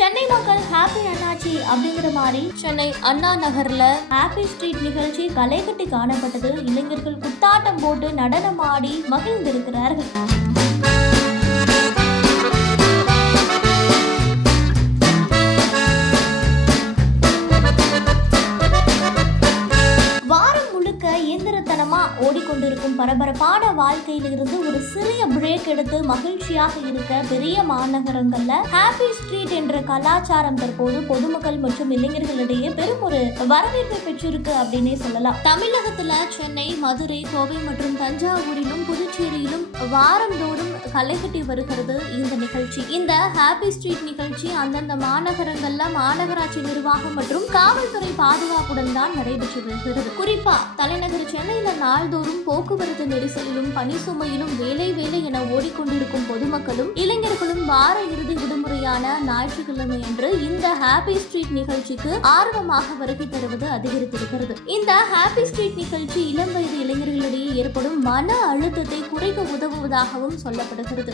சென்னை மக்கள் ஹாப்பி அண்ணாச்சி அப்படிங்கிற மாதிரி சென்னை அண்ணா நகர்ல ஹாப்பி ஸ்ட்ரீட் நிகழ்ச்சி களைகட்டி காணப்பட்டது. இளைஞர்கள் குத்தாட்டம் போட்டு நடனமாடி மகிழ்ந்திருக்கிறார்கள். கொண்டிருக்கும் பரபரப்பான வாழ்க்கையிலிருந்து ஒரு சிறிய பிரேக் எடுத்து மகிழ்ச்சியாக இருக்க பெரிய மாநகரங்கள்ல ஹாப்பி ஸ்ட்ரீட் என்ற கலாச்சாரம் தற்போது பொதுமக்கள் மற்றும் இளைஞர்களிடையே பெரும் ஒரு வரவேற்பை பெற்றிருக்கு அப்படின்னே சொல்லலாம். தமிழகத்துல சென்னை மதுரை கோவை மற்றும் தஞ்சாவூரிலும் புதுச்சேரியிலும் வாரந்தோறும் களைகட்டி வருகிறது. இந்த நிகழ்ச்சி இந்த ஹாப்பி ஸ்ட்ரீட் நிகழ்ச்சி அந்தந்த மாநகரங்கள்ல மாநகராட்சி நிர்வாகம் மற்றும் காவல்துறை பாதுகாப்புடன் தான் நடைபெற்று வருகிறது. குறிப்பா தலைநகர் சென்னையில நாள்தோறும் போக்குவரத்து நெரிசலிலும் பணி சுமையிலும் வேலை வேலை என ஓடிக்கொண்டிருக்கும் பொதுமக்களும் இளைஞர்களும் வார இறுதி விடுமுறையான ஞாயிற்றுக்கிழமை அன்று இந்த ஹாப்பி ஸ்ட்ரீட் நிகழ்ச்சிக்கு ஆர்வமாக வருகை தருவது அதிகரித்திருக்கிறது. இந்த ஹாப்பி ஸ்ட்ரீட் நிகழ்ச்சி இளம் வயது இளைஞர்களிடையே ஏற்படும் மன அழுத்தத்தை குறைக்க உதவுவதாகவும் சொல்லப்படுகிறது.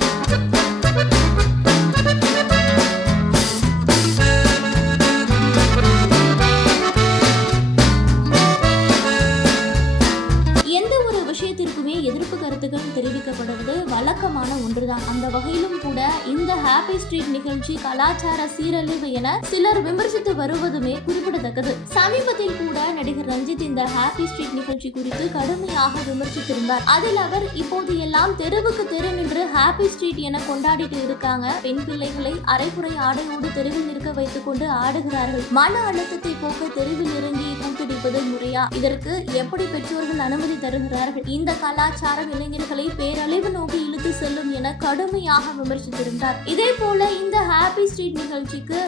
விஷயத்திற்குமே எதிர்ப்பு கருத்துக்கள் தெரிவிக்கப்படுவது வழக்கமான ஒன்றுதான். அந்த வகையிலும் கூட இந்த ஹாப்பி ஸ்ட்ரீட் நிகழ்ச்சி கலாச்சார சீரழிவு என சிலர் விமர்சித்து வருவதுமே குறிப்பிடத்தக்கது. சமீபத்தில் கூட நடிகர் ரஞ்சித் இந்த ஹாப்பி ஸ்ட்ரீட் நிகழ்ச்சி குறித்து கடுமையாக விமர்சித்திருந்தார். அதில் அவர் இப்போது எல்லாம் தெருவுக்கு தெரு நின்று ஹாப்பி ஸ்ட்ரீட் என கொண்டாடிட்டு இருக்காங்க. பெண் பிள்ளைகளை அரைக்குறை ஆடையோடு தெருவில் நிற்க வைத்துக் கொண்டு ஆடுகிறார்கள். மன அழுத்தத்தை போக்க தெருவில் இறங்கி கூப்பிடிப்பது முறையா? இதற்கு எப்படி பெற்றோர்கள் அனுமதி தருகிறார்கள்? இந்த கலா கலாச்சாரம் இளைஞர்களை பேரழிவு நோக்கி இழுத்து செல்லும் என கடுமையாக விமர்சித்திருந்தார். இதே போல இந்த ஹாப்பி ஸ்ட்ரீட் நிகழ்ச்சிக்கு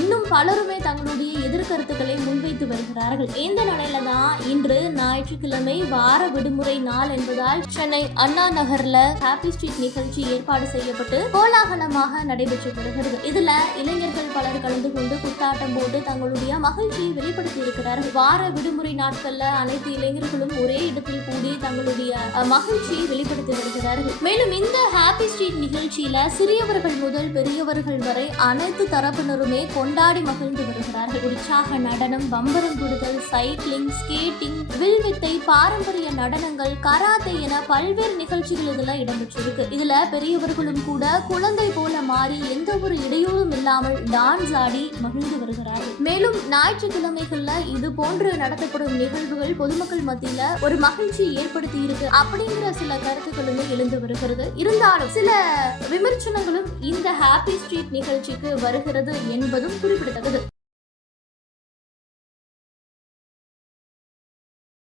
இன்னும் பலருமே தங்களுடைய எதிர்கருத்துக்களை முன்வைத்து வருகிறார்கள். இந்த நிலையில தான் இன்று ஞாயிற்றுக்கிழமை வார விடுமுறை நாள் என்பதால் சென்னை அண்ணா நகர்ல ஹாப்பி ஸ்ட்ரீட் நிகழ்ச்சி ஏற்பாடு செய்யப்பட்டு கோலாகலமாக நடைபெற்று வருகிறது. இதுல இளைஞர்கள் பலர் கலந்து கொண்டு குத்தாட்டம் போட்டு தங்களுடைய மகிழ்ச்சியை வெளிப்படுத்தி இருக்கிறார்கள் வார விடுமுறை நாட்கள்ல அனைத்து இளைஞர்களும் ஒரே இடத்தில் கூடி தங்களுடைய மகிழ்ச்சியை வெளிப்படுத்தி வருகிறார்கள். மேலும் இந்த ஹாப்பி ஸ்ட்ரீட் நிகழ்ச்சியில சிறியவர்கள் முதல் பெரியவர்கள் வரை அனைத்து தரப்பினருமே கொண்டாடி மகிழ்ந்து வருகிறார்கள். உற்சாக நடனம் பம்பரம் துடுதல் சைக்கிளிங் ஸ்கேட்டிங் வில்வித்தை பாரம்பரிய நடனங்கள் கராத்தே என பல்வேறு நிகழ்ச்சிகள் இதெல்லாம் இடம்பெற்றிருக்கு. இதுல பெரியவர்களும் கூட குழந்தை போல மாறி எந்த ஒரு இடையூறும் இல்லாமல் டான்ஸ் ஆடி மகிழ்ந்து வருகிறார்கள். மேலும் ஞாயிற்றுக்கிழமைகள்ல இது போன்று நடத்தப்படும் நிகழ்வுகள் பொதுமக்கள் மத்தியில ஒரு மகிழ்ச்சி ஏற்படுத்தி இருக்கு அப்படிங்கிற சில கருத்துக்களுமே எழுந்து வருகிறது. இருந்தாலும் சில விமர்சனங்களும் இந்த ஹாப்பி ஸ்ட்ரீட் நிகழ்ச்சிக்கு வருகிறது என்பதும் குறிப்பிடத்தக்கது.